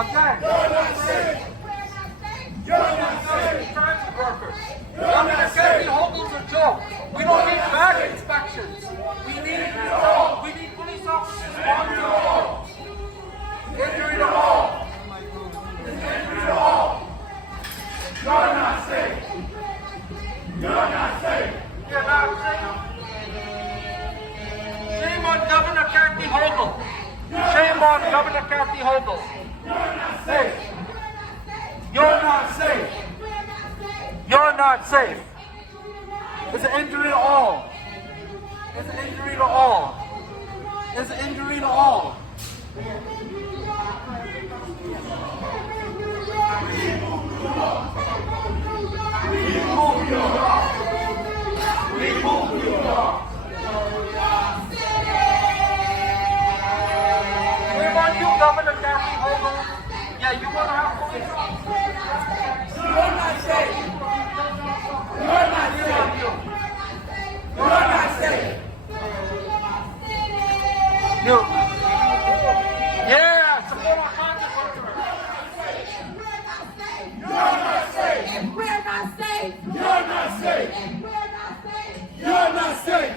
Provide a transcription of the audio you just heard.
Again. You're not safe. You're not safe. Transit workers. I mean, the safety holders are joke. We don't need bag inspections. We need police officers monitoring. Injury to all. Injury to all. You're not safe. You're not safe. You're not safe. Shame on Governor Kathy Hochul. Shame on Governor Kathy Hochul. You're not safe. You're not safe. You're not safe. It's an injury to all. It's an injury to all. It's an injury to all. Shame on you, Governor Kathy Hochul. Yeah, you want to have police officers. You're not safe. You're not safe. You're not safe. You. Yeah, support our transit workers. You're not safe. If we're not safe, You're not safe. if we're not safe, You're not safe.